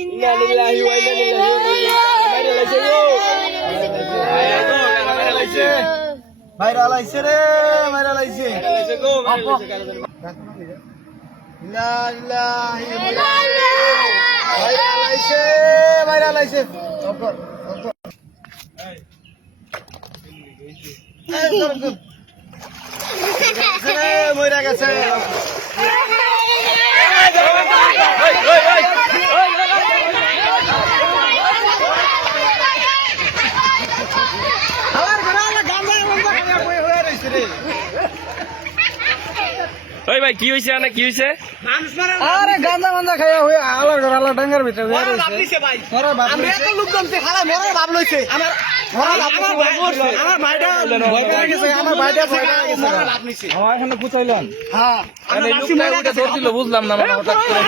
ইন্না লিল্লাহি ওয়া ইন্না ইলাইহি রাজিউন। মাইরা লাইছে রে, মাইরা লাইছে। ইন্না লিল্লাহি ওয়া ইন্না মাইরা লাইছে, মাইরা লাইছে। মইরা গেছে। ওই ভাই কি হইছে না কি হইছে? আরে গাঁজা গাঁজা খাইয়া হয়ে আলার ঘর আলার ডাঙ্গার ভিতরে হয়ে রইছে। আমরা এত লোক জমছে খালা মরে ভাব লইছে। আমার ভাইটা ভয় পেয়ে গেছে, আমার ভাইটা ভয় পেয়ে গেছে। আমার এখানে পুচাইলেন। হ্যাঁ লোকটা ওটা ধরছিল বুঝলাম না মানে হঠাৎ করে